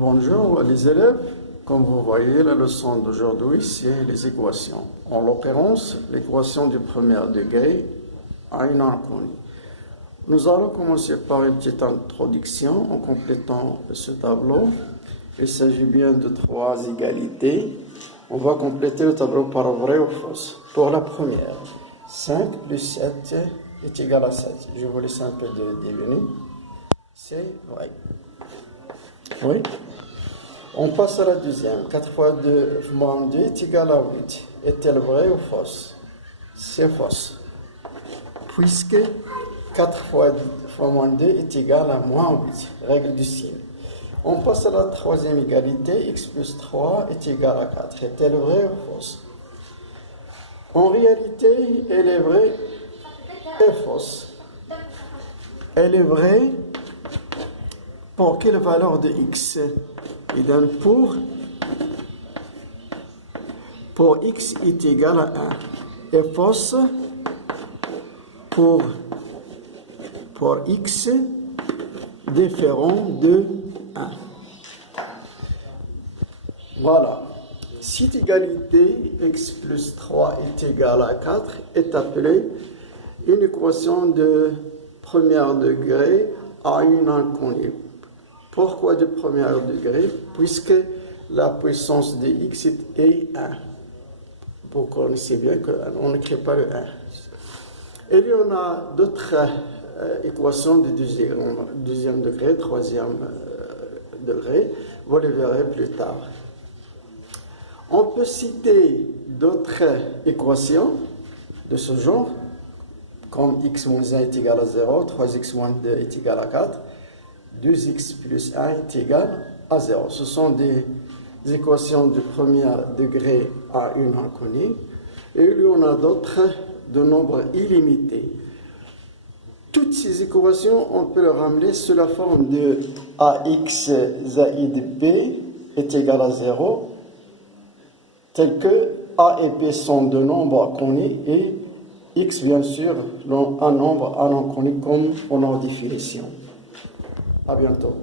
Bonjour les élèves, comme vous voyez la leçon d'aujourd'hui c'est les équations. En l'occurrence l'équation du premier degré à une inconnue. Nous allons commencer par une petite introduction en complétant ce tableau. Il s'agit bien de trois égalités. On va compléter le tableau par vrai ou fausse. Pour la première, 5 plus 7 est égal à 7. Je vous laisse un peu de deviner. C'est vrai. Oui. On passe à la deuxième. 4 fois 2 moins 2 est égal à 8. Est-elle vraie ou fausse? C'est fausse. Puisque 4 fois moins 2 est égal à moins 8. Règle du signe. On passe à la troisième égalité. X plus 3 est égal à 4. Est-elle vraie ou fausse? En réalité, elle est vraie et fausse. Elle est vraie pour quelle valeur de x? Et donc pour x est égal à 1. Et fausse pour x différent de 1. Voilà. Cette égalité x plus 3 est égal à 4 est appelée une équation de premier degré à une inconnue. Pourquoi de premier degré? Puisque la puissance de x est 1. Vous connaissez bien qu'on n'écrit pas le 1. Et il y en a d'autres équations de deuxième degré, troisième degré. Vous les verrez plus tard. On peut citer d'autres équations de ce genre, comme x moins 1 est égal à 0, 3x moins 2 est égal à 4, 2x plus 1 est égal à 0. Ce sont des équations de premier degré à une inconnue. Et il y en a d'autres de nombre illimité. Toutes ces équations, on peut les ramener sous la forme de ax zaïd b est égal à 0, tel que a et b sont deux nombres connus et x, bien sûr, un nombre à non connu comme on a en définition. À bientôt.